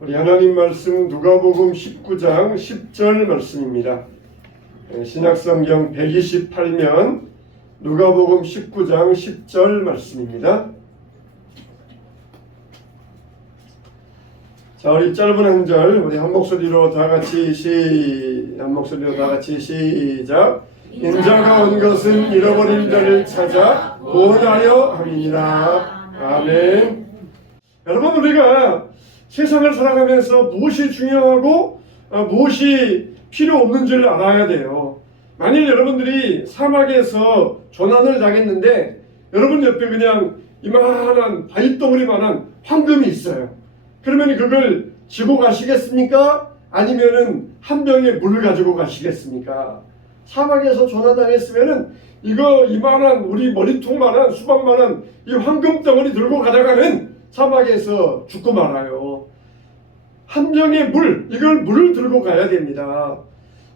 우리 하나님 말씀 누가복음 19장 10절 말씀입니다. 신약성경 128면 누가복음 19장 10절 말씀입니다. 자, 우리 짧은 한 절 우리 한 목소리로 다 같이 시작. 인자가 온 것은 잃어버린 자를 찾아 구원하려 함이니라. 아멘. 여러분, 우리가 세상을 살아가면서 무엇이 중요하고 무엇이 필요 없는지를 알아야 돼요. 만일 여러분들이 사막에서 조난을 당했는데 여러분 옆에 그냥 이만한 바위덩어리만한 황금이 있어요. 그러면 그걸 지고 가시겠습니까? 아니면은 한 병의 물을 가지고 가시겠습니까? 사막에서 조난당했으면은 이거 이만한 우리 머리통만한 수박만한 이 황금 덩어리 들고 가다가는 사막에서 죽고 말아요. 한 병의 물, 이걸 물을 들고 가야 됩니다.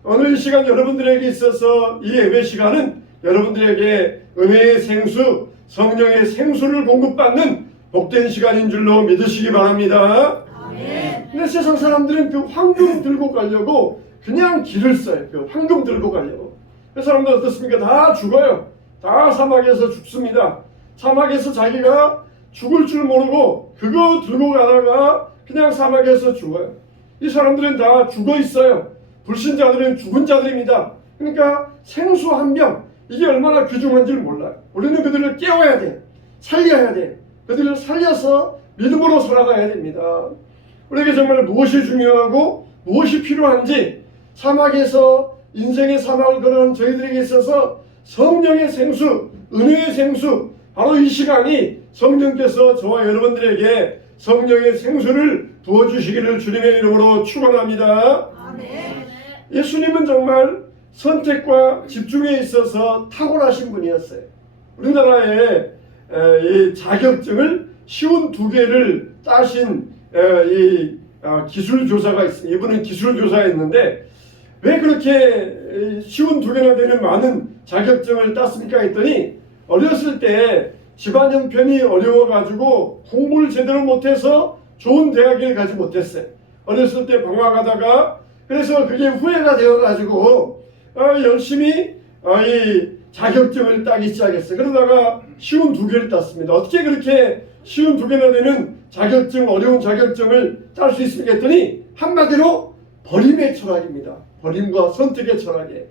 오늘 이 시간 여러분들에게 있어서 이 예배 시간은 여러분들에게 은혜의 생수, 성령의 생수를 공급받는 복된 시간인 줄로 믿으시기 바랍니다. 아멘. 근데 세상 사람들은 그 황금 들고 가려고 그냥 길을 써요. 그 황금 들고 가려고. 그 사람들 어떻습니까? 다 죽어요. 다 사막에서 죽습니다. 사막에서 자기가 죽을 줄 모르고 그거 들고 가다가 그냥 사막에서 죽어요. 이 사람들은 다 죽어 있어요. 불신자들은 죽은 자들입니다. 그러니까 생수 한 병, 이게 얼마나 귀중한 줄 몰라요. 우리는 그들을 깨워야 돼. 살려야 돼. 그들을 살려서 믿음으로 살아가야 됩니다. 우리에게 정말 무엇이 중요하고 무엇이 필요한지, 사막에서 인생의 사막을 걸어온 저희들에게 있어서 성령의 생수, 은혜의 생수, 바로 이 시간이 성령께서 저와 여러분들에게 성령의 생수를 부어주시기를 주님의 이름으로 축원합니다. 아멘. 예수님은 정말 선택과 집중에 있어서 탁월하신 분이었어요. 우리나라에 이 자격증을 쉬운 2개를 따신 이 기술교사가 있습니다. 이분은 기술교사였는데 왜 그렇게 쉬운 2개나 되는 많은 자격증을 땄습니까 했더니, 어렸을 때 집안 형편이 어려워가지고 공부를 제대로 못해서 좋은 대학에 가지 못했어요. 어렸을 때 방황하다가, 그래서 그게 후회가 되어가지고 열심히 이 자격증을 따기 시작했어요. 그러다가 쉬운 2개를 땄습니다. 어떻게 그렇게 쉬운 2개나 되는 자격증, 어려운 자격증을 딸 수 있습니까 했더니 한마디로 버림의 철학입니다. 버림과 선택의 철학에.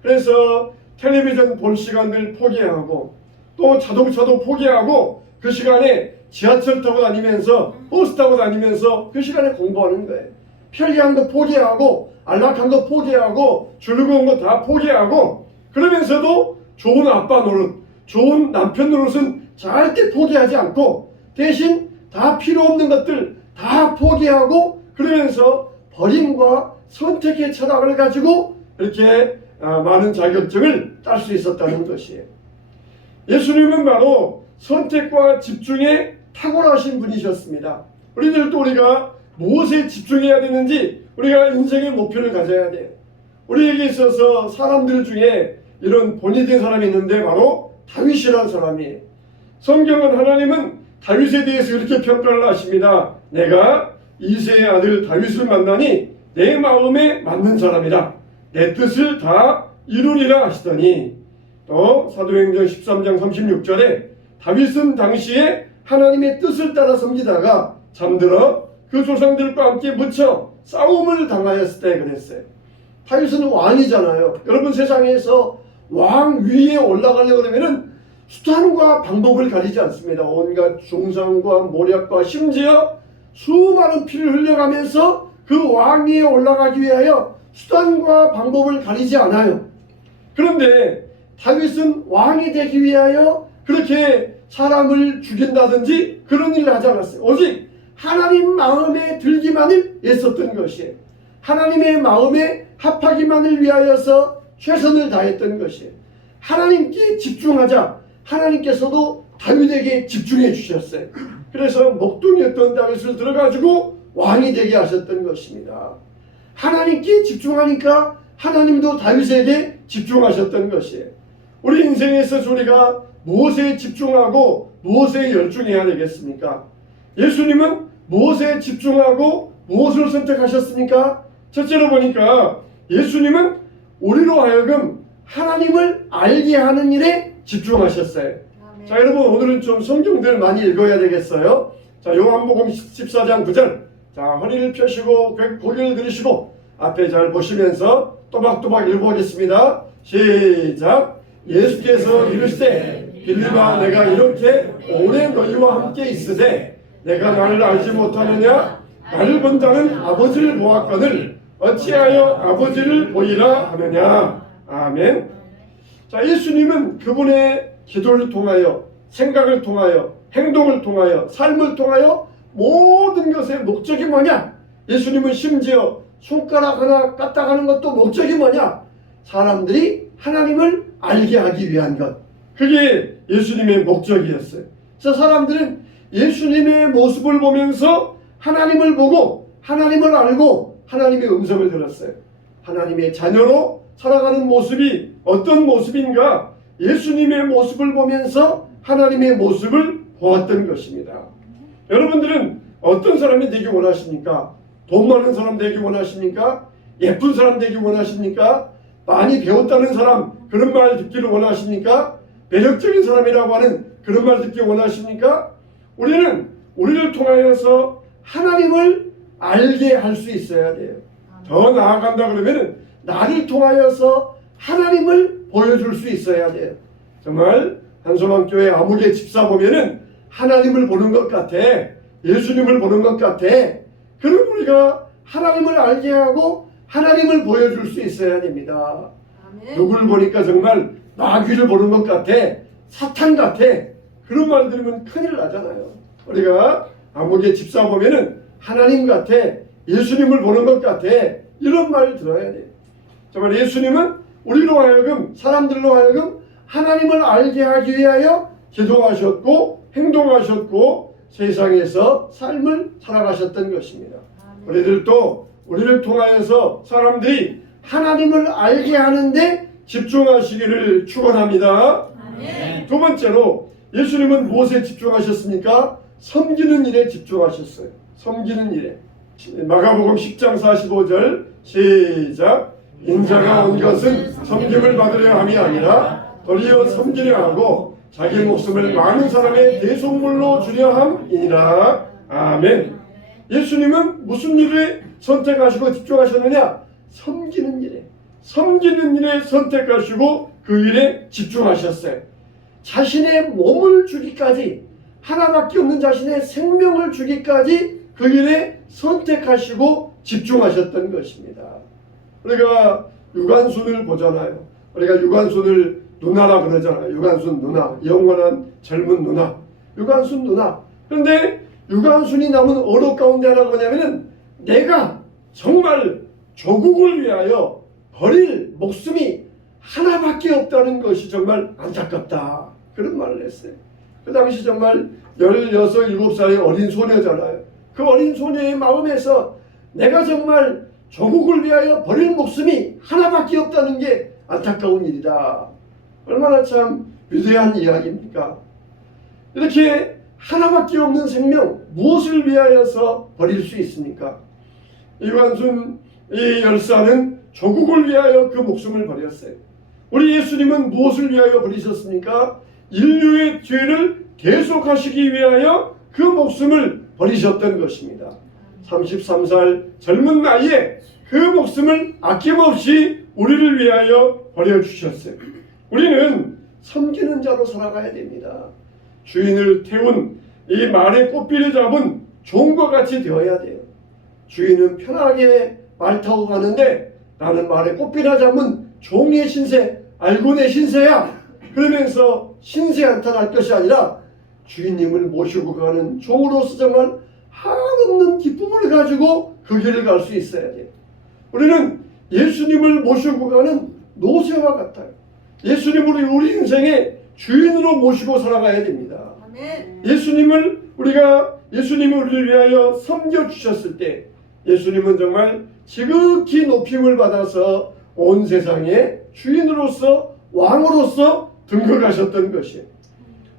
그래서 텔레비전 볼 시간들 포기하고 또 자동차도 포기하고 그 시간에 지하철 타고 다니면서 버스 타고 다니면서 그 시간에 공부하는 거예요. 편리한 거 포기하고 안락한 거 포기하고 즐거운 거 다 포기하고, 그러면서도 좋은 아빠 노릇, 좋은 남편 노릇은 절대 포기하지 않고 대신 다 필요 없는 것들 다 포기하고, 그러면서 버림과 선택의 철학을 가지고 이렇게 많은 자격증을 딸 수 있었다는 것이에요. 예수님은 바로 선택과 집중에 탁월하신 분이셨습니다. 우리들도 우리가 무엇에 집중해야 되는지 우리가 인생의 목표를 가져야 돼요. 우리에게 있어서 사람들 중에 이런 본이 된 사람이 있는데 바로 다윗이라는 사람이에요. 성경은 하나님은 다윗에 대해서 이렇게 평가를 하십니다. 내가 이새의 아들 다윗을 만나니 내 마음에 맞는 사람이라, 내 뜻을 다 이루리라 하시더니, 또 사도행전 13장 36절에 다윗은 당시에 하나님의 뜻을 따라 섬기다가 잠들어 그 조상들과 함께 묻혀 싸움을 당하였을 때 그랬어요. 다윗은 왕이잖아요. 여러분, 세상에서 왕 위에 올라가려고 하면은 수단과 방법을 가리지 않습니다. 온갖 중상과 모략과 심지어 수많은 피를 흘려가면서 그 왕 위에 올라가기 위하여 수단과 방법을 가리지 않아요. 그런데 다윗은 왕이 되기 위하여 그렇게 사람을 죽인다든지 그런 일을 하지 않았어요. 오직 하나님 마음에 들기만을 애썼던 것이에요. 하나님의 마음에 합하기만을 위하여서 최선을 다했던 것이에요. 하나님께 집중하자. 하나님께서도 다윗에게 집중해 주셨어요. 그래서 목동이었던 다윗을 들어가지고 왕이 되게 하셨던 것입니다. 하나님께 집중하니까 하나님도 다윗에게 집중하셨던 것이에요. 우리 인생에서 우리가 무엇에 집중하고 무엇에 열중해야 되겠습니까? 예수님은 무엇에 집중하고 무엇을 선택하셨습니까? 첫째로 보니까 예수님은 우리로 하여금 하나님을 알게 하는 일에 집중하셨어요. 자, 여러분 오늘은 좀 성경들 많이 읽어야 되겠어요. 자, 요한복음 14장 9절. 자, 허리를 펴시고 고개를 들으시고 앞에 잘 보시면서 또박또박 읽어보겠습니다. 시작. 예수께서 이르시되 빌립아, 내가 이렇게 오래 너희와 함께 있으되 내가 나를 알지 못하느냐? 나를 본 자는 아버지를 보았거늘 어찌하여 아버지를 보이라 하느냐? 아멘. 자, 예수님은 그분의 기도를 통하여, 생각을 통하여, 행동을 통하여, 삶을 통하여 모든 것의 목적이 뭐냐? 예수님은 심지어 손가락 하나 까딱하는 것도 목적이 뭐냐? 사람들이 하나님을 알게 하기 위한 것. 그게 예수님의 목적이었어요. 그래서 사람들은 예수님의 모습을 보면서 하나님을 보고 하나님을 알고 하나님의 음성을 들었어요. 하나님의 자녀로 살아가는 모습이 어떤 모습인가? 예수님의 모습을 보면서 하나님의 모습을 보았던 것입니다. 여러분들은 어떤 사람이 되기 원하십니까? 돈 많은 사람 되기 원하십니까? 예쁜 사람 되기 원하십니까? 많이 배웠다는 사람, 그런 말 듣기를 원하십니까? 매력적인 사람이라고 하는 그런 말 듣기 원하십니까? 우리는 우리를 통하여서 하나님을 알게 할 수 있어야 돼요. 더 나아간다 그러면 나를 통하여서 하나님을 보여줄 수 있어야 돼요. 정말 한소망교회 아무개 집사 보면은 하나님을 보는 것 같아. 예수님을 보는 것 같아. 그럼 우리가 하나님을 알게 하고 하나님을 보여줄 수 있어야 됩니다. 아멘. 누굴 보니까 정말 마귀를 보는 것 같아. 사탄 같아. 그런 말 들으면 큰일 나잖아요. 우리가 아무개 집사 보면은 하나님 같아. 예수님을 보는 것 같아. 이런 말 들어야 돼요. 정말 예수님은 우리로 하여금, 사람들로 하여금 하나님을 알게 하기 위하여 기도하셨고 행동하셨고 세상에서 삶을 살아가셨던 것입니다. 우리들도 우리를 통하여서 사람들이 하나님을 알게 하는데 집중하시기를 축원합니다. 두 번째로 예수님은 무엇에 집중하셨습니까? 섬기는 일에 집중하셨어요. 섬기는 일에. 마가복음 10장 45절 시작. 인자가 온 것은 섬김을 받으려 함이 아니라 도리어 섬기려 하고 자기 목숨을 많은 사람의 대속물로 주려 함이니라. 아멘. 예수님은 무슨 일에 선택하시고 집중하셨느냐? 섬기는 일에. 섬기는 일에 선택하시고 그 일에 집중하셨어요. 자신의 몸을 주기까지, 하나밖에 없는 자신의 생명을 주기까지 그 일에 선택하시고 집중하셨던 것입니다. 우리가 유관순을 보잖아요. 우리가 유관순을 누나라 그러잖아요. 유관순 누나, 영원한 젊은 누나, 유관순 누나. 그런데 유관순이 남은 어록 가운데 하나가 뭐냐면은 내가 정말 조국을 위하여 버릴 목숨이 하나밖에 없다는 것이 정말 안타깝다. 그런 말을 했어요. 그 당시 정말 16, 17살의 어린 소녀잖아요. 그 어린 소녀의 마음에서 내가 정말 조국을 위하여 버릴 목숨이 하나밖에 없다는 게 안타까운 일이다. 얼마나 참 위대한 이야기입니까? 이렇게 하나밖에 없는 생명, 무엇을 위하여서 버릴 수 있습니까? 유관순 이 열사는 조국을 위하여 그 목숨을 버렸어요. 우리 예수님은 무엇을 위하여 버리셨습니까? 인류의 죄를 대속하시기 위하여 그 목숨을 버리셨던 것입니다. 33살 젊은 나이에 그 목숨을 아낌없이 우리를 위하여 버려주셨어요. 우리는 섬기는 자로 살아가야 됩니다. 주인을 태운 이 말의 꽃비를 잡은 종과 같이 되어야 돼요. 주인은 편하게 말 타고 가는데 나는 말의 꽃비나 잡은 종의 신세, 알고 내 신세야. 그러면서 신세 한탄할 것이 아니라 주인님을 모시고 가는 종으로서 정말 한없는 기쁨을 가지고 그 길을 갈 수 있어야 돼요. 우리는 예수님을 모시고 가는 노새와 같아요. 예수님을 우리 인생의 주인으로 모시고 살아가야 됩니다. 아멘. 예수님이 우리를 위하여 섬겨주셨을 때 예수님은 정말 지극히 높임을 받아서 온 세상의 주인으로서 왕으로서 등극하셨던 것이에요.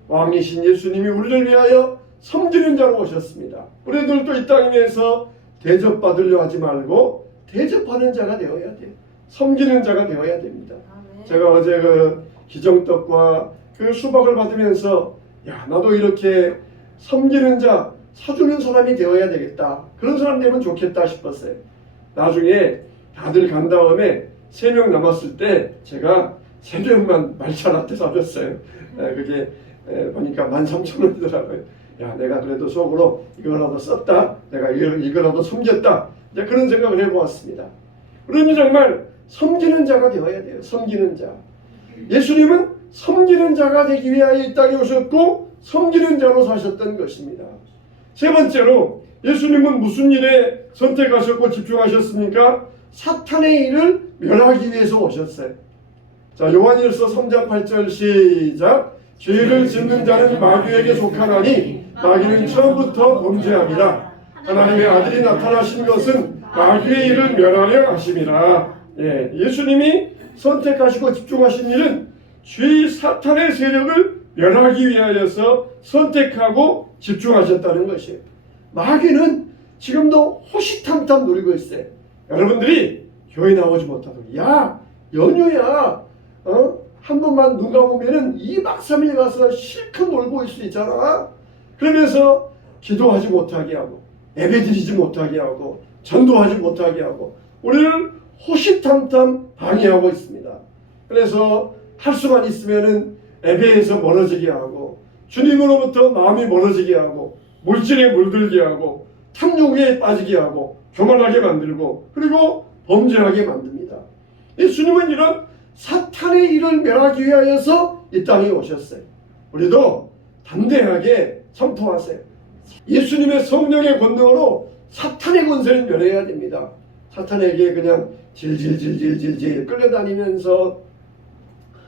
왕이신 예수님이 우리를 위하여 섬기는 자로 오셨습니다. 우리들도 이 땅에 대해서 대접받으려 하지 말고 대접하는 자가 되어야 돼. 섬기는 자가 되어야 됩니다. 제가 어제 그 기정떡과 그 수박을 받으면서 야, 나도 이렇게 섬기는 자, 사주는 사람이 되어야 되겠다. 그런 사람 되면 좋겠다 싶었어요. 나중에 다들 간 다음에 3명 남았을 때 제가 3명만 말차 라떼 사줬어요. 그게 보니까 13,000원이더라고요. 야, 내가 그래도 속으로 이거라도 썼다. 내가 이거라도 섬겼다. 이제 그런 생각을 해보았습니다. 그러니 정말 섬기는 자가 되어야 돼요. 섬기는 자. 예수님은 섬기는 자가 되기 위하여 이 땅에 오셨고 섬기는 자로 사셨던 것입니다. 세 번째로 예수님은 무슨 일에 선택하셨고 집중하셨습니까? 사탄의 일을 멸하기 위해서 오셨어요. 자, 요한일서 3장 8절 시작. 죄를 짓는 자는 마귀에게 속하나니 마귀는 처음부터 범죄함이라. 하나님의 아들이 나타나신 것은 마귀의 일을 멸하려 하심이라. 예, 예수님이 선택하시고 집중하신 일은 죄 사탄의 세력을 멸하기 위하여서 선택하고 집중하셨다는 것이에요. 마귀는 지금도 호시탐탐 노리고 있어요. 여러분들이 교회 나오지 못하고 야, 연휴야, 한 번만 누가 보면은 2박 3일 가서 실컷 놀고 있을 수 있잖아. 그러면서 기도하지 못하게 하고 예배드리지 못하게 하고 전도하지 못하게 하고 우리를 호시탐탐 방해하고 있습니다. 그래서 할 수만 있으면은 예배에서 멀어지게 하고 주님으로부터 마음이 멀어지게 하고 물질에 물들게 하고 탐욕에 빠지게 하고 교만하게 만들고 그리고 범죄하게 만듭니다. 예수님은 이런 사탄의 일을 멸하기 위하여서 이 땅에 오셨어요. 우리도 담대하게 선포하세요. 예수님의 성령의 권능으로 사탄의 권세를 멸해야 됩니다. 사탄에게 그냥 질질질질질질 끌려다니면서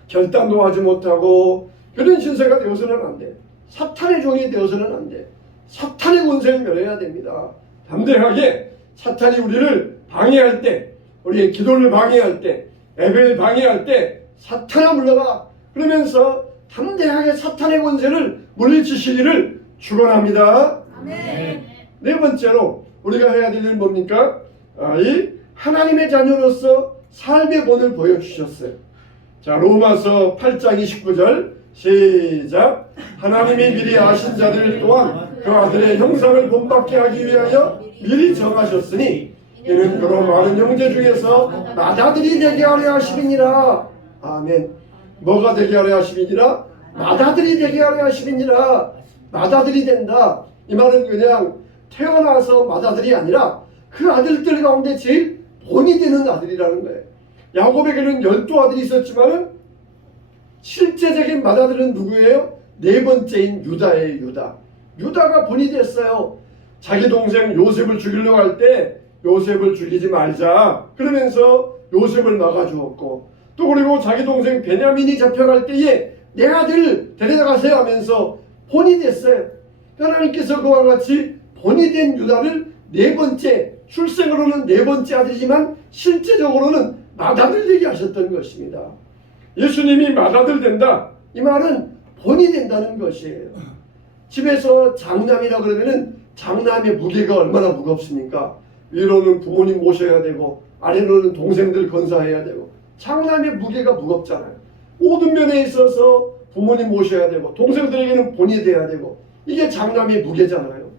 결단도 하지 못하고 그런 신세가 되어서는 안 돼. 사탄의 종이 되어서는 안 돼. 사탄의 권세를 멸해야 됩니다. 담대하게 사탄이 우리를 방해할 때, 우리의 기도를 방해할 때, 예배를 방해할 때 사탄아 물러가 그러면서 담대하게 사탄의 권세를 물리치시기를 축원합니다. 아멘. 네 번째로 우리가 해야 될 일은 뭡니까? 이 하나님의 자녀로서 삶의 본을 보여주셨어요. 자, 로마서 8장 29절 시작. 하나님이 미리 아신 자들 또한 그 아들의 형상을 본받게 하기 위하여 미리 정하셨으니 이는 그로 많은 형제 중에서 맏아들이 되게 하려 하심이니라. 아멘. 뭐가 되게 하려 하심이니라? 맏아들이 되게 하려 하심이니라. 맏아들이 된다. 이 말은 그냥 태어나서 맏아들이 아니라 그 아들들 가운데 제일 본이 되는 아들이라는 거예요. 야곱에게는 12아들이 있었지만 실제적인 맏아들은 누구예요? 네 번째인 유다예요. 유다가 본이 됐어요. 자기 동생 요셉을 죽이려고 할 때 요셉을 죽이지 말자 그러면서 요셉을 막아주었고 또 그리고 자기 동생 베냐민이 잡혀갈 때에 내 아들 데려가세요 하면서 본이 됐어요. 하나님께서 그와 같이 본이 된 유다를 네 번째, 출생으로는 네 번째 아들이지만 실제적으로는 맏아들 되게 하셨던 것입니다. 예수님이 맏아들 된다. 이 말은 본이 된다는 것이에요. 집에서 장남이라 그러면은 장남의 무게가 얼마나 무겁습니까? 위로는 부모님 모셔야 되고 아래로는 동생들 건사해야 되고 장남의 무게가 무겁잖아요. 모든 면에 있어서 부모님 모셔야 되고 동생들에게는 본이 돼야 되고 이게 장남의 무게잖아요.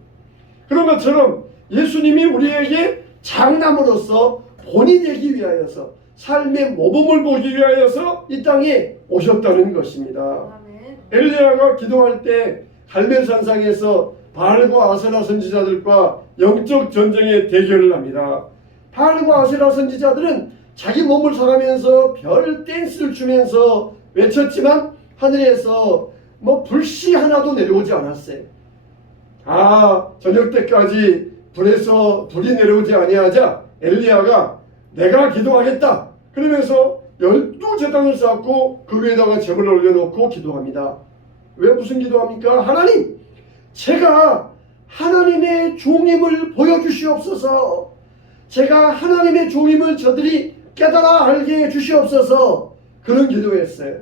그런 것처럼 예수님이 우리에게 장남으로서 본이 되기 위하여서 삶의 모범을 보기 위하여서 이 땅에 오셨다는 것입니다. 엘리야가 기도할 때 갈멜산상에서 바알과 아세라 선지자들과 영적 전쟁의 대결을 합니다. 바알과 아세라 선지자들은 자기 몸을 사가면서 별 댄스를 추면서 외쳤지만 하늘에서 불씨 하나도 내려오지 않았어요. 저녁 때까지 불에서 불이 내려오지 아니하자 엘리야가 내가 기도하겠다 그러면서 12제단을 쌓고 그 위에다가 제물을 올려놓고 기도합니다. 왜 무슨 기도합니까? 하나님, 제가 하나님의 종임을 보여주시옵소서. 제가 하나님의 종임을 저들이 깨달아 알게 해주시옵소서. 그런 기도했어요.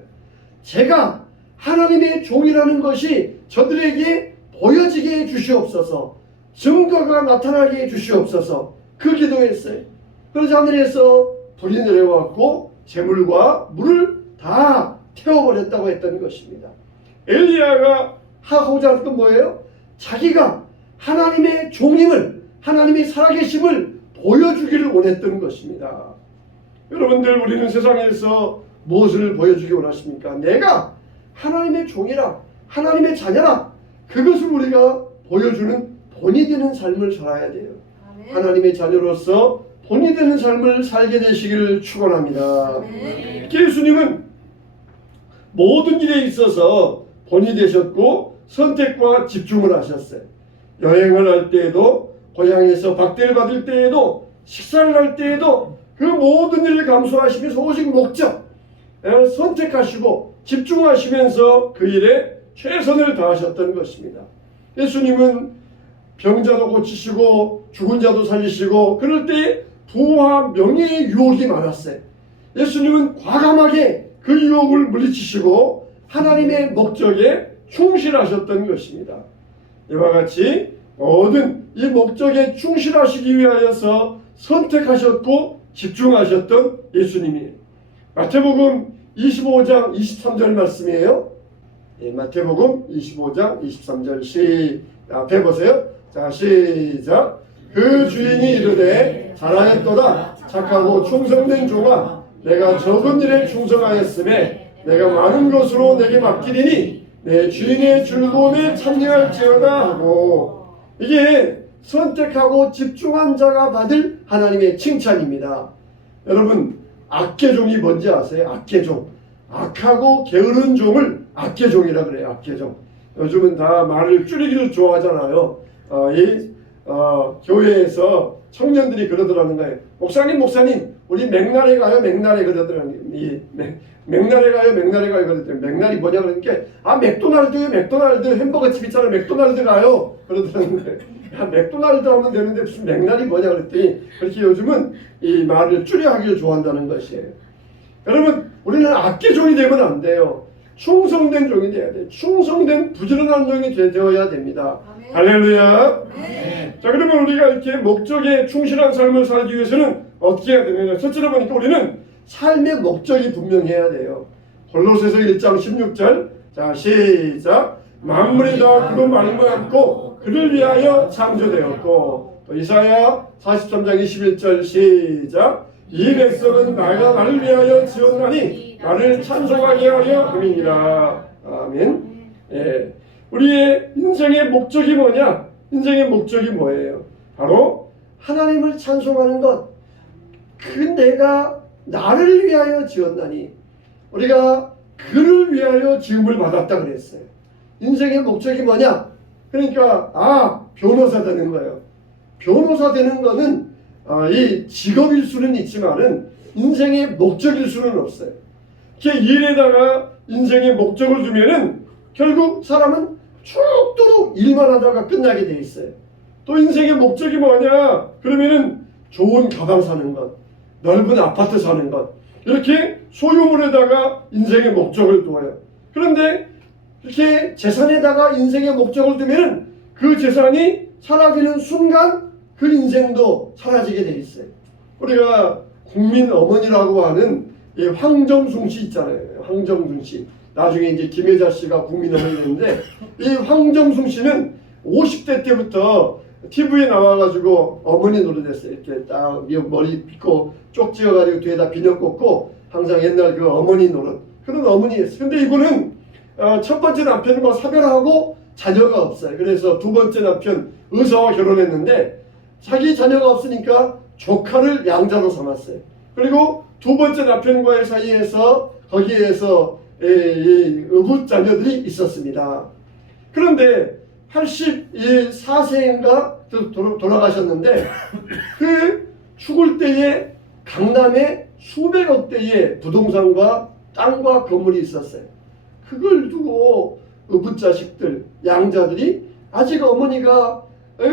제가 하나님의 종이라는 것이 저들에게 보여지게 해주시옵소서. 증거가 나타나게 해주시옵소서. 그 기도했어요. 그러자 하늘에서 불이 내려왔고 재물과 물을 다 태워버렸다고 했던 것입니다. 엘리야가 하고자 했던 뭐예요? 자기가 하나님의 종임을, 하나님의 살아계심을 보여주기를 원했던 것입니다. 여러분들, 우리는 세상에서 무엇을 보여주기 원하십니까? 내가 하나님의 종이라, 하나님의 자녀라, 그것을 우리가 보여주는 본이 되는 삶을 살아야 돼요. 아멘. 하나님의 자녀로서 본이 되는 삶을 살게 되시기를 축원합니다. 예수님은 모든 일에 있어서 본이 되셨고 선택과 집중을 하셨어요. 여행을 할 때에도, 고향에서 박대를 받을 때에도, 식사를 할 때에도 그 모든 일을 감수하시면서 오직 목적, 선택하시고 집중하시면서 그 일에 최선을 다하셨던 것입니다. 예수님은 병자도 고치시고 죽은 자도 살리시고 그럴 때 부와 명예의 유혹이 많았어요. 예수님은 과감하게 그 유혹을 물리치시고 하나님의 목적에 충실하셨던 것입니다. 이와 같이 모든 이 목적에 충실하시기 위하여서 선택하셨고 집중하셨던 예수님이에요. 마태복음 25장 23절 말씀이에요. 마태복음 25장 23절 앞에 보세요. 자, 시작. 그 주인이 이르되 잘하였도다 착하고 충성된 종아, 내가 적은 일에 충성하였음에 내가 많은 것으로 내게 맡기리니 내 주인의 즐거움에 참여할지어다 하고, 이게 선택하고 집중한 자가 받을 하나님의 칭찬입니다. 여러분, 악계종이 뭔지 아세요? 악계종. 악하고 게으른 종을 악계종이라 그래요. 악계종. 요즘은 다 말을 줄이기를 좋아하잖아요. 교회에서 청년들이 그러더라는 거예요. 목사님, 우리 맥날에 가요, 맥날에 그러더라는 거예요. 맥날에 가요, 그러더라고요. 맥날이 뭐냐 그러니까, 맥도날드 햄버거 집 있잖아요. 맥도날드 가요. 그러더라는 거예요. 야, 맥도날드 하면 되는데 무슨 맥날이 뭐냐 그랬더니, 그렇게 요즘은 이 말을 줄여 하기를 좋아한다는 것이에요. 여러분, 우리는 악계종이 되면 안 돼요. 충성된 종이 돼야 돼요. 충성된 부지런한 종이 되어야 됩니다. 아멘. 할렐루야. 네. 자, 그러면 우리가 이렇게 목적에 충실한 삶을 살기 위해서는 어떻게 해야 되느냐? 첫째로 보니까 우리는 삶의 목적이 분명해야 돼요. 골로새서 1장 16절. 자, 시작. 만물이 다 그로 말미암고 그를 위하여 창조되었고, 또 이사야 43장 21절 시작. 이 백성은 나를 위하여 지었나니 나를 찬송하게 하려 함이니라. 아멘. 예. 우리의 인생의 목적이 뭐냐? 인생의 목적이 뭐예요? 바로 하나님을 찬송하는 것. 그 내가 나를 위하여 지었나니, 우리가 그를 위하여 지음을 받았다 그랬어요. 인생의 목적이 뭐냐? 그러니까 변호사 되는 거예요. 변호사 되는 거는 이 직업일 수는 있지만은 인생의 목적일 수는 없어요. 이렇게 일에다가 인생의 목적을 두면은 결국 사람은 죽도록 일만 하다가 끝나게 돼 있어요. 또 인생의 목적이 뭐냐? 그러면은 좋은 가방 사는 것, 넓은 아파트 사는 것, 이렇게 소유물에다가 인생의 목적을 두어요. 그런데 이렇게 재산에다가 인생의 목적을 두면은 그 재산이 사라지는 순간 그 인생도 사라지게 돼 있어요. 우리가 국민 어머니라고 하는 이 황정순 씨 있잖아요. 황정순 씨. 나중에 이제 김혜자 씨가 국민 어머니 됐는데, 이 황정순 씨는 50대 때부터 TV에 나와가지고 어머니 노릇했어요. 이렇게 딱 머리 빗고 쪽 지어가지고 뒤에다 비녀 꽂고 항상 옛날 그 어머니 노릇, 그런 어머니였어요. 근데 이분은 첫 번째 남편과 사별하고 자녀가 없어요. 그래서 두 번째 남편 의사와 결혼했는데 자기 자녀가 없으니까 조카를 양자로 삼았어요. 그리고 두 번째 남편과의 사이에서 거기에서 의붓 자녀들이 있었습니다. 그런데 84세인가 돌아가셨는데 그 죽을 때에 강남에 수백억 대의 부동산과 땅과 건물이 있었어요. 그걸 두고 의붓 자식들, 양자들이 아직 어머니가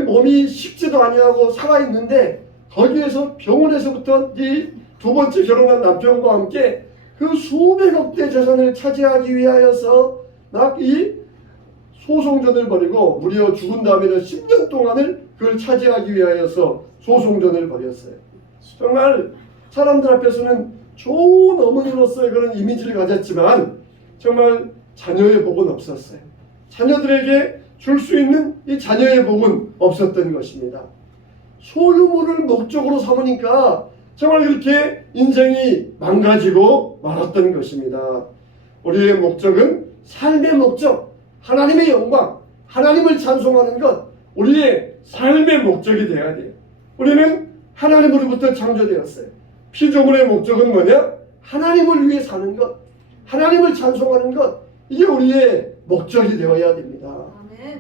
몸이 식지도 아니하고 살아있는데 거기에서 병원에서부터 이 두 번째 결혼한 남편과 함께 그 수백억 대 재산을 차지하기 위하여서 막 이 소송전을 벌이고 무려 죽은 다음에는 10년 동안을 그걸 차지하기 위하여서 소송전을 벌였어요. 정말 사람들 앞에서는 좋은 어머니로서의 그런 이미지를 가졌지만 정말 자녀의 복은 없었어요. 자녀들에게 줄 수 있는 이 자녀의 복은 없었던 것입니다. 소유물을 목적으로 삼으니까 정말 그렇게 인생이 망가지고 말았던 것입니다. 우리의 목적은 삶의 목적, 하나님의 영광, 하나님을 찬송하는 것, 우리의 삶의 목적이 되어야 돼요. 우리는 하나님으로부터 창조되었어요. 피조물의 목적은 뭐냐? 하나님을 위해 사는 것, 하나님을 찬송하는 것, 이게 우리의 목적이 되어야 됩니다.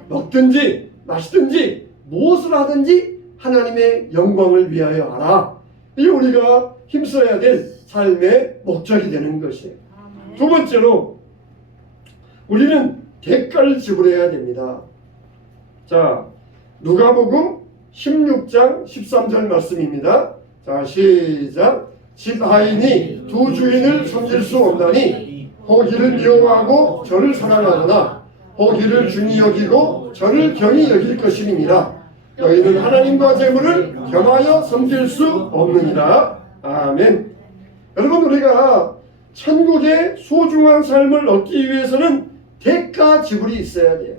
먹든지 마시든지 무엇을 하든지 하나님의 영광을 위하여 하라. 이게 우리가 힘써야 될 삶의 목적이 되는 것이에요. 두 번째로 우리는 대가를 지불해야 됩니다. 자, 누가복음 16장 13절 말씀입니다. 자, 시작. 집 하인이 두 주인을 섬길 수 없나니 호기를 미워하고 저를 사랑하거나 호기를 중히 여기고 저를 경히 여길 것임이니라. 너희는 하나님과 재물을 겸하여 섬길 수 없느니라. 아멘. 여러분, 우리가 천국의 소중한 삶을 얻기 위해서는 대가 지불이 있어야 돼요.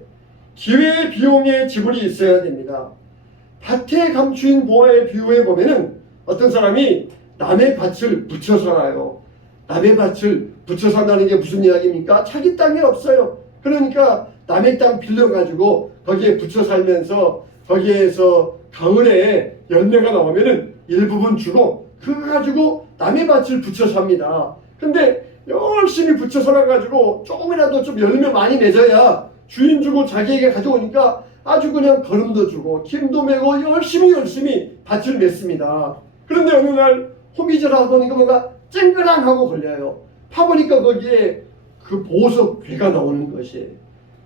기회 비용의 지불이 있어야 됩니다. 밭에 감추인 보화의 비유에 보면은 어떤 사람이 남의 밭을 붙여 살아요. 남의 밭을 붙여 산다는 게 무슨 이야기입니까? 자기 땅이 없어요. 그러니까 남의 땅 빌려가지고 거기에 붙여 살면서 거기에서 가을에 열매가 나오면은 일부분 주고 그거 가지고 남의 밭을 붙여 삽니다. 근데 열심히 붙여 살아가지고 조금이라도 좀 열매 많이 맺어야 주인 주고 자기에게 가져오니까 아주 그냥 거름도 주고 김도 메고 열심히 밭을 맺습니다. 그런데 어느 날 호미질 하다 보니까 뭔가 쨍그랑하고 걸려요. 파보니까 거기에 그 보석 괴가 나오는 것이에요.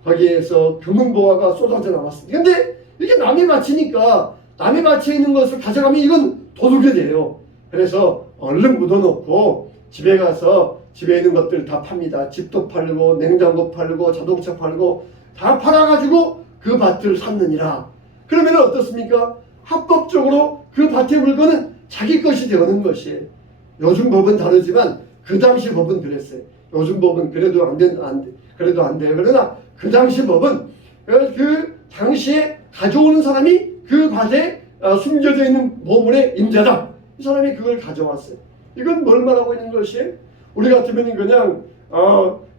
거기에서 금은보화가 쏟아져 나왔습니다. 근데 이게 남의 밭이니까 남의 밭에 있는 것을 가져가면 이건 도둑이 돼요. 그래서 얼른 묻어놓고 집에 가서 집에 있는 것들 다 팝니다. 집도 팔고 냉장고 팔고 자동차 팔고 다 팔아가지고 그 밭을 샀느니라. 그러면 어떻습니까? 합법적으로 그 밭의 물건은 자기 것이 되는 것이에요. 요즘 법은 다르지만 그 당시 법은 그랬어요. 요즘 법은 그래도 안 돼요. 그러나 그 당시 법은 그 당시에 가져오는 사람이 그 밭에 숨겨져 있는 보물의 임자다. 이 사람이 그걸 가져왔어요. 이건 뭘 말하고 있는 것이에요? 우리 같으면 그냥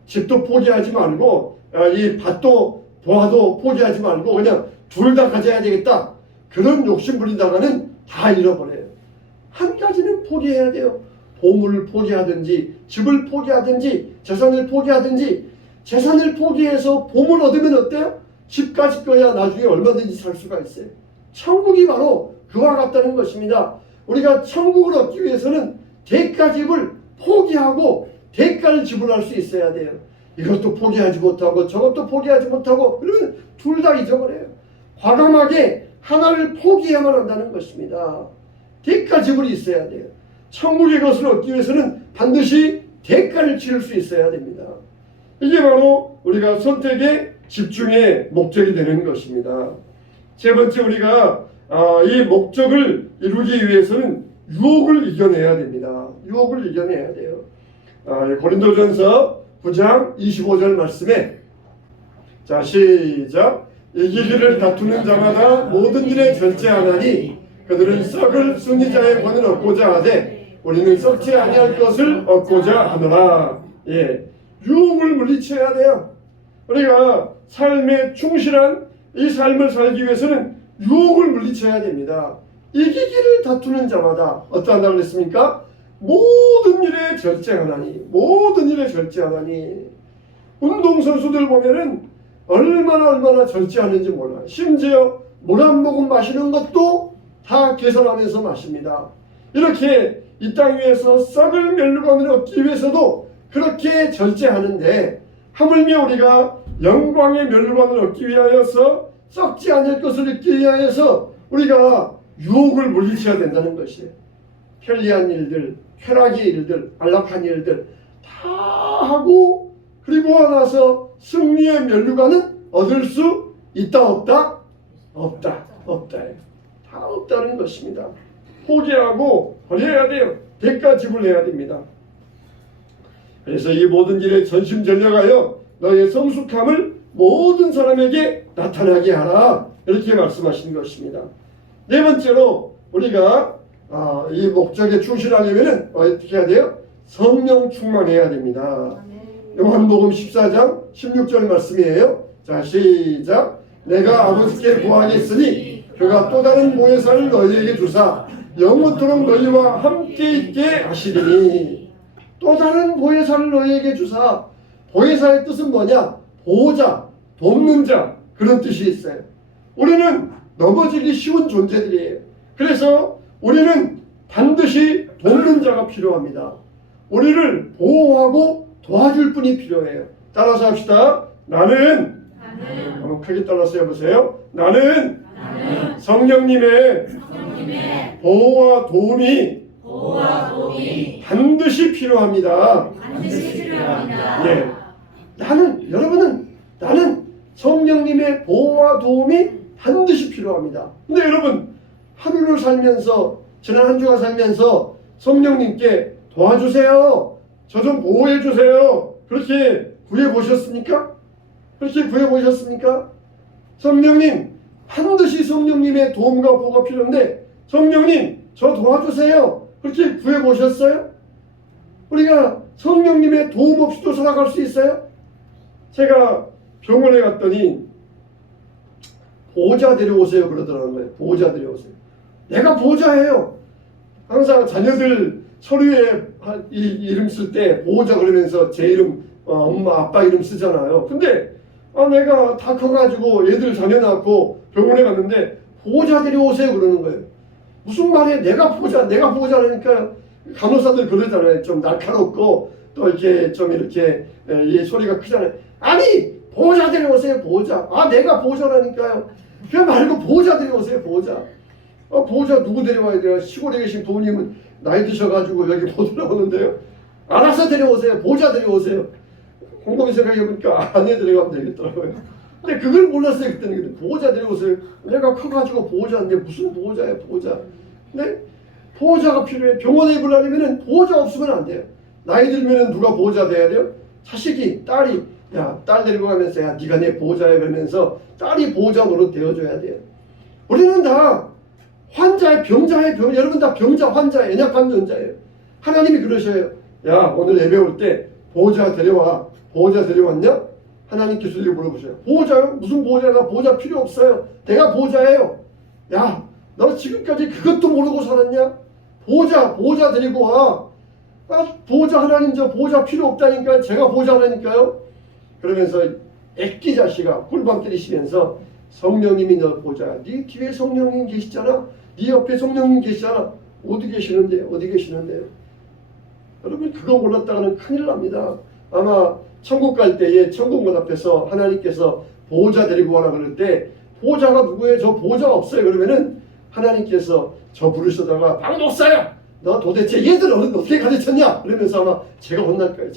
집도 포기하지 말고 이 밭도 보화도 포기하지 말고 그냥 둘 다 가져야 되겠다. 그런 욕심 부리다가는 다 잃어버려요. 한 가지는 포기해야 돼요. 보물을 포기하든지 집을 포기하든지 재산을 포기하든지. 재산을 포기해서 보물 얻으면 어때요? 집 가질 거야 나중에 얼마든지 살 수가 있어요. 천국이 바로 그와 같다는 것입니다. 우리가 천국을 얻기 위해서는 대가 지불 포기하고 대가를 지불할 수 있어야 돼요. 이것도 포기하지 못하고 저것도 포기하지 못하고 그러면 둘 다 잊어버려요. 과감하게 하나를 포기해야만 한다는 것입니다. 대가 지불이 있어야 돼요. 천국의 것을 얻기 위해서는 반드시 대가를 치를 수 있어야 됩니다. 이게 바로 우리가 선택의 집중의 목적이 되는 것입니다. 세 번째, 우리가 이 목적을 이루기 위해서는 유혹을 이겨내야 됩니다. 유혹을 이겨내야 돼요. 고린도전서 9장 25절 말씀에 자 시작. 이기기를 다투는 자마다 모든 일에 절제하나니 그들은 썩을 승리자의 권을 얻고자 하되 우리는 썩지 아니할 것을 얻고자 하노라. 예, 유혹을 물리쳐야 돼요. 우리가 삶에 충실한 이 삶을 살기 위해서는 유혹을 물리쳐야 됩니다. 이기기를 다투는 자마다 어떠한다고 그랬습니까? 모든 일에 절제하나니, 모든 일에 절제하나니. 운동선수들 보면은 얼마나 절제하는지 몰라요. 심지어 물 한 모금 마시는 것도 다 계산하면서 마십니다. 이렇게 이 땅 위에서 썩을 멸류관을 얻기 위해서도 그렇게 절제하는데 하물며 우리가 영광의 멸류관을 얻기 위하여서 썩지 않을 것을 얻기 위하여서 우리가 유혹을 물리쳐야 된다는 것이에요. 편리한 일들, 쾌락의 일들, 안락한 일들 다 하고 그리고 나서 승리의 멸류관은 얻을 수 있다 없다? 없다. 없다예요. 다 없다는 것입니다. 포기하고 버려야 돼요. 대가 지불해야 됩니다. 그래서 이 모든 일에 전심전력하여 너의 성숙함을 모든 사람에게 나타나게 하라. 이렇게 말씀하신 것입니다. 네 번째로 우리가 이 목적에 충실하려면 어떻게 해야 돼요? 성령 충만해야 됩니다. 요한복음 14장 16절 말씀이에요. 자, 시작. 내가 아버지께 구하겠으니 그가 또 다른 보혜사를 너희에게 주사 영원토록 너희와 함께 있게 하시리니. 또 다른 보혜사를 너희에게 주사. 보혜사의 뜻은 뭐냐? 보호자, 돕는 자, 그런 뜻이 있어요. 우리는 넘어지기 쉬운 존재들이에요. 그래서 우리는 반드시 돕는 자가 필요합니다. 우리를 보호하고 도와줄 분이 필요해요. 따라서 합시다. 나는 한번 크게 따라서 해보세요. 나는 성령님의 보호와 도움이 반드시 필요합니다. 예. 나는 성령님의 보호와 도움이 반드시 필요합니다. 근데 여러분, 하루를 살면서, 지난 한 주간 살면서 성령님께 도와주세요, 저 좀 보호해 주세요, 그렇게 구해 보셨습니까? 그렇게 구해 보셨습니까? 성령님, 반드시 성령님의 도움과 보호가 필요한데, 성령님 저 도와주세요, 그렇게 구해 보셨어요? 우리가 성령님의 도움 없이도 살아갈 수 있어요? 제가 병원에 갔더니 보호자 데려오세요 그러더라는 거예요. 보호자 데려오세요. 내가 보호자예요. 항상 자녀들 서류에 이 이름 쓸 때 보호자 그러면서 제 이름, 엄마 아빠 이름 쓰잖아요. 근데 내가 다 커가지고 얘들 자녀 낳고 병원에 갔는데 보호자 데려오세요 그러는 거예요. 무슨 말이에요? 내가 보호자라니까. 간호사들 그러잖아요. 좀 날카롭고 또 이렇게 좀 이렇게 이 소리가 크잖아요. 아니, 보호자 데려오세요. 보호자. 내가 보호자라니까요. 그냥 말고 보호자 데려오세요. 보호자. 보호자 누구 데려와야 돼요? 시골에 계신 부모님은 나이 드셔가지고 여기 못 들어오는데요. 알아서 데려오세요. 보호자 데려오세요. 곰곰이 생각해보니까 아내 데려가면 되겠더라고요. 근데 그걸 몰랐어요. 그때는. 보호자 데려오세요. 내가 커가지고 보호자인데 무슨 보호자예요, 보호자. 근데 보호자가 필요해. 병원에 입으려면 보호자 없으면 안 돼요. 나이 들면 누가 보호자 돼야 돼요? 자식이, 딸이, 야, 딸 데리고 가면서, 야, 네가 내 보호자야 그러면서 딸이 보호자 노릇 되어줘야 돼요. 우리는 다 환자의 병자의 병, 여러분 다 병자, 환자, 연약한 존재예요. 하나님이 그러셔요. 야, 오늘 예배 올 때 보호자 데려와. 보호자 데려왔냐? 하나님께서 이렇게 물어보셔요. 보호자요? 무슨 보호자야? 나 보호자 필요 없어요. 내가 보호자예요. 야, 너 지금까지 그것도 모르고 살았냐? 보호자 데리고 와. 보호자 하나님, 저 보호자 필요 없다니까요. 제가 보호자라니까요. 그러면서 애끼 자식아 꿀밤 때리시면서 성령님이 너 보호자야. 네 뒤에 성령님 계시잖아. 네 옆에 성령님 계시잖아. 어디 계시는데요? 여러분, 그거 몰랐다가는 큰일 납니다. 아마 천국 갈 때에 천국문 앞에서 하나님께서 보호자 데리고 와라 그럴 때 보호자가 누구예요? 저 보호자가 없어요. 그러면은 하나님께서 저 부르시다가 박 목사야, 너 도대체 얘들 어떻게 가르쳤냐? 그러면서 아마 제가 혼날 거예요.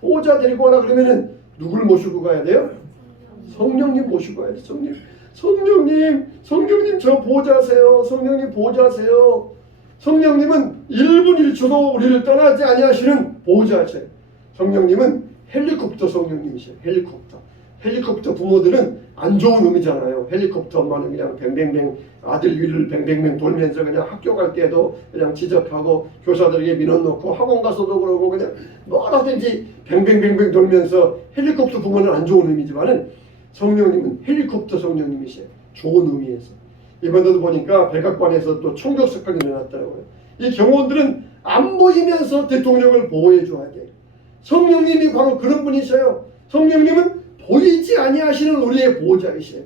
보호자 데리고 와라 그러면은 누구를 모시고 가야 돼요? 성령님 모시고 가야 돼요. 성령님 저 보호자세요. 성령님 보호자세요. 성령님은 1분 1초도 우리를 떠나지 아니하시는 보호자세요. 성령님은 헬리콥터 성령님이세요. 헬리콥터 부모들은 안 좋은 의미잖아요. 헬리콥터 엄마는 그냥 뱅뱅뱅 아들 위를 뱅뱅뱅 돌면서 그냥 학교 갈 때도 그냥 지적하고 교사들에게 민원놓고 학원 가서도 그러고 그냥 뭐라든지 뱅뱅뱅뱅 돌면서 헬리콥터 부모는 안 좋은 의미지만은 성령님은 헬리콥터 성령님이세요. 좋은 의미에서. 이번에도 보니까 백악관에서 또 총격 사건이 일어났더라고요. 이 경호원들은 안 보이면서 대통령을 보호해 줘야 돼요. 성령님이 바로 그런 분이셔요. 성령님은 보이지 아니하시는 우리의 보호자이세요.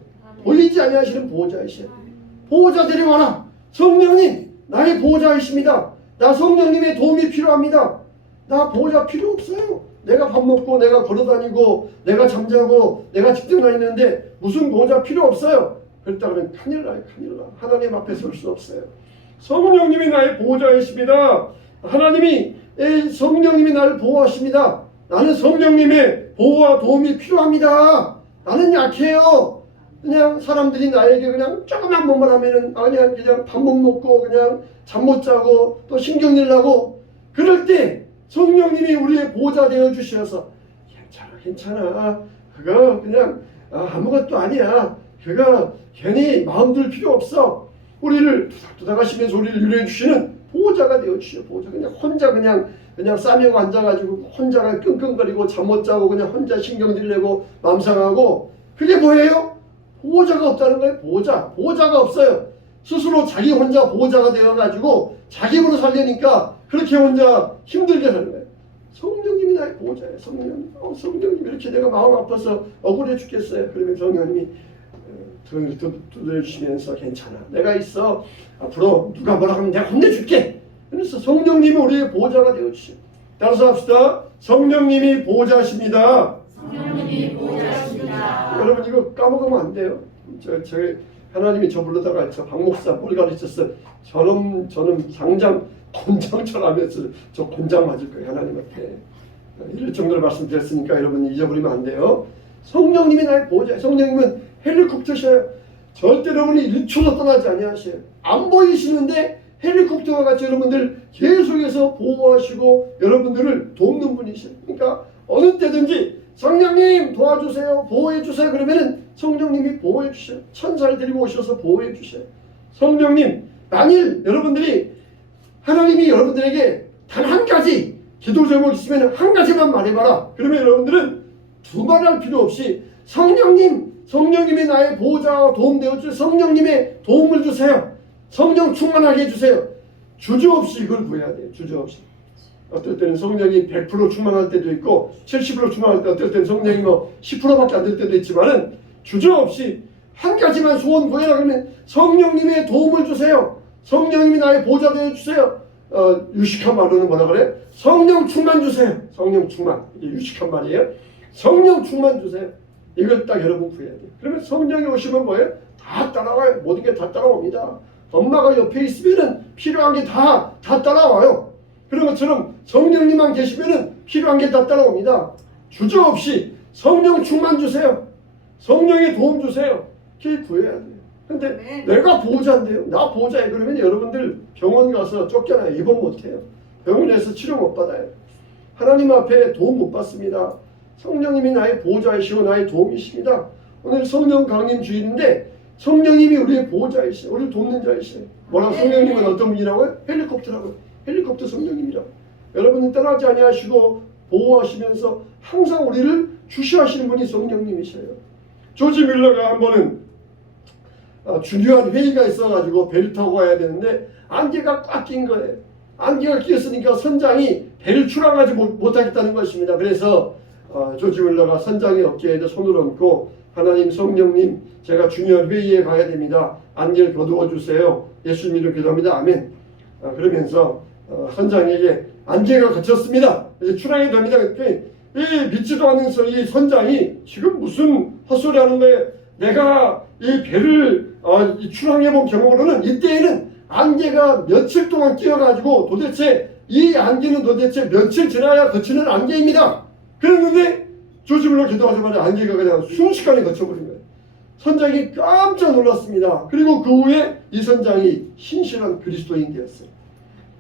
보호자 데려와라. 성령님 나의 보호자이십니다. 나 성령님의 도움이 필요합니다. 나 보호자 필요 없어요. 내가 밥 먹고 내가 걸어다니고 내가 잠자고 내가 직장 다니는데 무슨 보호자 필요 없어요. 그랬다 그러면 큰일 나요. 하나님 앞에 설 수 없어요. 성령님이 나의 보호자이십니다. 성령님이 나를 보호하십니다. 나는 성령님의 보호와 도움이 필요합니다. 나는 약해요. 그냥 사람들이 나에게 그냥 조금만 뭐만 하면은 그냥 밥 못 먹고 그냥 잠 못 자고 또 신경질 나고 그럴 때 성령님이 우리의 보호자 되어 주셔서 괜찮아. 그거 그냥 아무것도 아니야. 그거 괜히 마음 둘 필요 없어. 우리를 투닥투닥 하시면서 우리를 위로해 주시는 보호자가 되어 주시오. 보호자. 그냥 혼자 그냥 싸매고 앉아가지고 혼자가 끙끙거리고 잠 못 자고 그냥 혼자 신경질 내고 마음 상하고 그게 뭐예요? 보호자가 없다는 거예요. 보호자가 없어요. 스스로 자기 혼자 보호자가 되어가지고 자기 힘으로 살려니까 그렇게 혼자 힘들게 사는 거예요. 성령님이 나의 보호자예요. 성령님 이렇게 내가 마음 아파서 억울해 죽겠어요. 그러면 성령님이 등을 두드려주시면서 괜찮아. 내가 있어. 앞으로 누가 뭐라 하면 내가 혼내줄게. 그래서 성령님이 우리의 보호자가 되어주시오. 따라서 합시다. 성령님이 보호자십니다. 성령님이 보호자십니다. 여러분 이거 까먹으면 안 돼요. 하나님이 저 불러다가 저 박목사 뭘 가르쳤어. 저놈 상장 곤장처럼 하면서 저 곤장 맞을 거예요. 하나님한테. 이럴 정도로 말씀드렸으니까 여러분 잊어버리면 안 돼요. 성령님이 나의 보호자예요. 성령님은 헬리콥터셔요. 절대 여러분이 1초도 떠나지 아니하셔요. 안 보이시는데 헬리콥터와 같이 여러분들 계속해서 보호하시고 여러분들을 돕는 분이셔요. 그러니까 어느 때든지 성령님 도와주세요. 보호해주세요. 그러면은 성령님이 보호해주셔요. 천사를 데리고 오셔서 보호해주셔요. 성령님 만일 여러분들이 하나님이 여러분들에게 단 한 가지 기도 제목 있으면 한 가지만 말해봐라. 그러면 여러분들은 두 말 할 필요 없이 성령님이 나의 보호자와 도움되어 주세요. 성령님의 도움을 주세요. 성령 충만하게 해주세요. 주저없이 이걸 구해야 돼요. 주저없이. 어떨 때는 성령이 100% 충만할 때도 있고 70% 충만할 때 어떨 때는 성령이 10%밖에 안 될 때도 있지만은 주저없이 한 가지만 소원 구해라 그러면 성령님의 도움을 주세요. 성령님이 나의 보호자 되어 주세요. 유식한 말로는 뭐라 그래? 성령 충만 주세요. 성령 충만. 이게 유식한 말이에요. 성령 충만 주세요. 이걸 딱 여러분 구해야 돼요. 그러면 성령이 오시면 뭐예요? 다 따라와요. 모든 게 다 따라옵니다. 엄마가 옆에 있으면은 필요한 게 다 따라와요. 그런 것처럼 성령님만 계시면은 필요한 게 다 따라옵니다. 주저없이 성령 충만 주세요. 성령의 도움 주세요. 이렇게 구해야 돼요. 근데 내가 보호자인데요. 나 보호자예요. 그러면 여러분들 병원 가서 쫓겨나요. 입원 못해요. 병원에서 치료 못 받아요. 하나님 앞에 도움 못 받습니다. 성령님이 나의 보호자이시고 나의 도움이십니다. 오늘 성령 강림 주일인데 성령님이 우리의 보호자이시죠. 우리를 돕는 자이시죠. 뭐라고 성령님은 어떤 분이라고요? 헬리콥터라고요. 헬리콥터 성령님이라고. 여러분은 떠나지 아니하시고 보호하시면서 항상 우리를 주시하시는 분이 성령님이셔요. 조지 밀러가 한 번은 중요한 회의가 있어가지고 배를 타고 가야 되는데 안개가 꽉 낀 거예요. 안개가 끼었으니까 선장이 배를 출항하지 못하겠다는 것입니다. 그래서 조지 밀러가 선장의 어깨에 손을 얹고 하나님 성령님 제가 중요한 회의에 가야 됩니다. 안개를 거두어 주세요. 예수님으로 기도합니다. 아멘. 그러면서 선장에게 안개가 갇혔습니다. 이제 출항이 됩니다. 이 믿지도 않는 이 선장이 지금 무슨 헛소리 하는 거예요. 내가 이 배를 출항해본 경험으로는 이때에는 안개가 며칠 동안 끼어가지고 도대체 이 안개는 도대체 며칠 지나야 거치는 안개입니다. 그랬는데 조짐으로 기도하자마자 안개가 그냥 순식간에 거쳐버린 거예요. 선장이 깜짝 놀랐습니다. 그리고 그 후에 이 선장이 신실한 그리스도인 되었어요.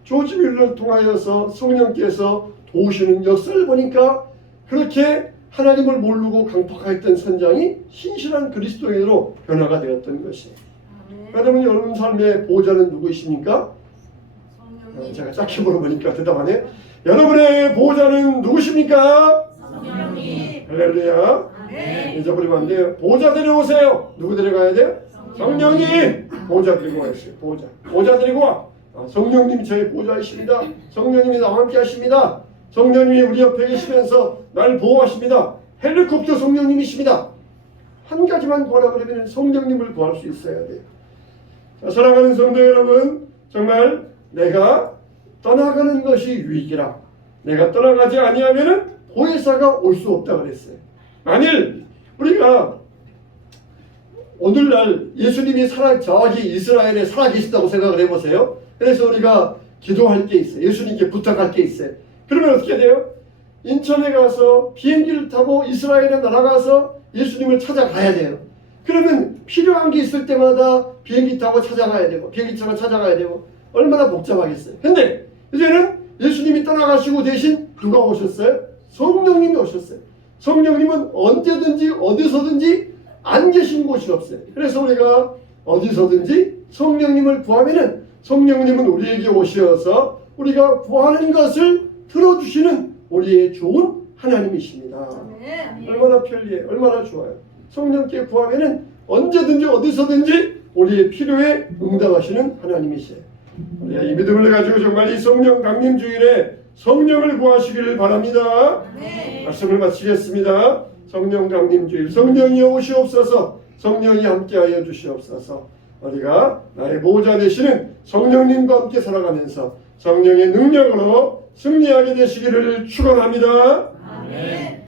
조지 밀러를 통하여서 성령께서 도우시는 역사를 보니까 그렇게 하나님을 모르고 강팍했던 선장이 신실한 그리스도인으로 변화가 되었던 것이에요. 여러분 여러분 삶의 보호자는 누구이십니까? 제가 짧게 물어보니까 대답하네. 여러분의 보호자는 누구십니까? 성령님. 할렐루야. 잊어버리면 안 돼요. 보호자 데려오세요. 누구 데려가야 돼요? 성령님. 보호자 데리고 와있어요. 보호자 데리고 와. 성령님이 저의 보호자이십니다. 성령님이 나와 함께 하십니다. 성령님이 우리 옆에 계시면서 나를 보호하십니다. 헬리콥터 성령님이십니다. 한 가지만 구하라 그러면 성령님을 구할 수 있어야 돼요. 자, 사랑하는 성도 여러분, 정말 내가 떠나가는 것이 유익이라. 내가 떠나가지 아니하면은 보혜사가 올 수 없다 그랬어요. 만일 우리가 오늘날 예수님이 저기 이스라엘에 살아계신다고 생각을 해보세요. 그래서 우리가 기도할 게 있어요. 예수님께 부탁할 게 있어요. 그러면 어떻게 돼요? 인천에 가서 비행기를 타고 이스라엘에 날아가서 예수님을 찾아가야 돼요. 그러면 필요한 게 있을 때마다 비행기 타고 찾아가야 되고 비행기 타고 찾아가야 되고 얼마나 복잡하겠어요. 근데 이제는 예수님이 떠나가시고 대신 누가 오셨어요? 성령님이 오셨어요. 성령님은 언제든지 어디서든지 안 계신 곳이 없어요. 그래서 우리가 어디서든지 성령님을 구하면은 성령님은 우리에게 오셔서 우리가 구하는 것을 들어주시는 우리의 좋은 하나님이십니다. 얼마나 편리해요. 얼마나 좋아요. 성령께 구하면은 언제든지 어디서든지 우리의 필요에 응답하시는 하나님이세요. 우리가 이 믿음을 가지고 정말 이 성령 강림 주일에 성령을 구하시기를 바랍니다. 말씀을 마치겠습니다. 성령 강림 주일, 성령이 오시옵소서. 성령이 함께하여 주시옵소서. 우리가 나의 보호자 되시는 성령님과 함께 살아가면서 성령의 능력으로 승리하게 되시기를 축원합니다. 아멘.